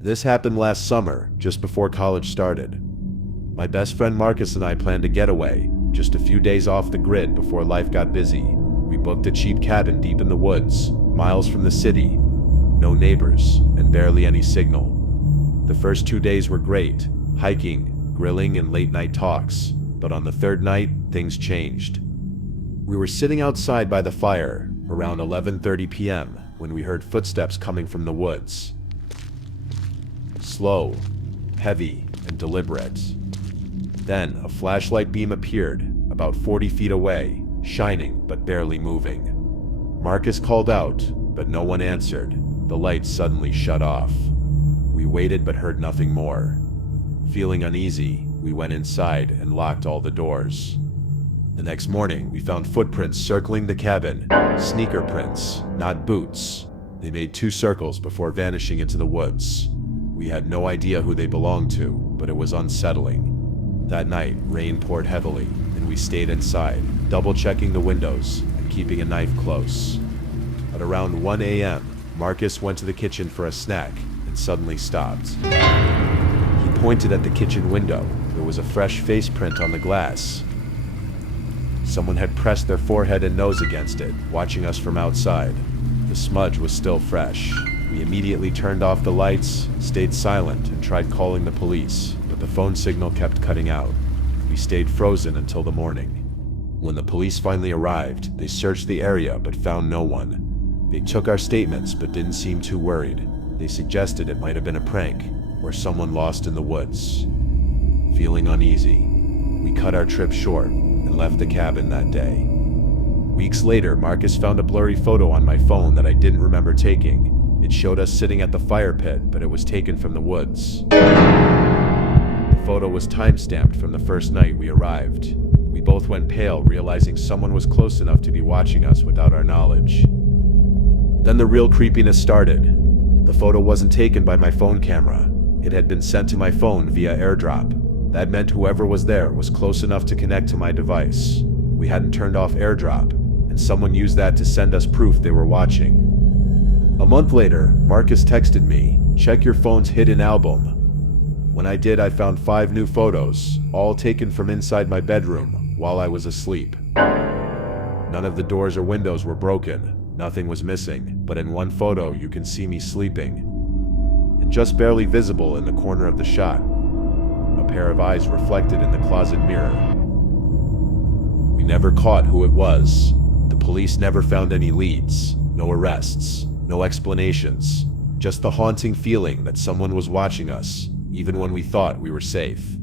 This happened last summer, just before college started. My best friend Marcus and I planned a getaway, just a few days off the grid before life got busy. We booked a cheap cabin deep in the woods, miles from the city. No neighbors, and barely any signal. The first 2 days were great, hiking, grilling, and late-night talks. But on the third night, things changed. We were sitting outside by the fire, around 11:30 p.m., when we heard footsteps coming from the woods. Slow, heavy, and deliberate. Then, a flashlight beam appeared, about 40 feet away, shining but barely moving. Marcus called out, but no one answered. The lights suddenly shut off. We waited but heard nothing more. Feeling uneasy, we went inside and locked all the doors. The next morning, we found footprints circling the cabin. Sneaker prints, not boots. They made 2 circles before vanishing into the woods. We had no idea who they belonged to, but it was unsettling. That night, rain poured heavily, and we stayed inside, double-checking the windows and keeping a knife close. At around 1 a.m., Marcus went to the kitchen for a snack and suddenly stopped. He pointed at the kitchen window. There was a fresh face print on the glass. Someone had pressed their forehead and nose against it, watching us from outside. The smudge was still fresh. We immediately turned off the lights, stayed silent, and tried calling the police, but the phone signal kept cutting out. We stayed frozen until the morning. When the police finally arrived, they searched the area but found no one. They took our statements but didn't seem too worried. They suggested it might have been a prank, or someone lost in the woods. Feeling uneasy, we cut our trip short and left the cabin that day. Weeks later, Marcus found a blurry photo on my phone that I didn't remember taking. It showed us sitting at the fire pit, but it was taken from the woods. The photo was time-stamped from the first night we arrived. We both went pale, realizing someone was close enough to be watching us without our knowledge. Then the real creepiness started. The photo wasn't taken by my phone camera. It had been sent to my phone via AirDrop. That meant whoever was there was close enough to connect to my device. We hadn't turned off AirDrop, and someone used that to send us proof they were watching. A month later, Marcus texted me, "Check your phone's hidden album." When I did, I found 5 new photos, all taken from inside my bedroom while I was asleep. None of the doors or windows were broken, nothing was missing, but in one photo you can see me sleeping. And just barely visible in the corner of the shot, a pair of eyes reflected in the closet mirror. We never caught who it was. The police never found any leads, no arrests, no explanations, just the haunting feeling that someone was watching us, even when we thought we were safe.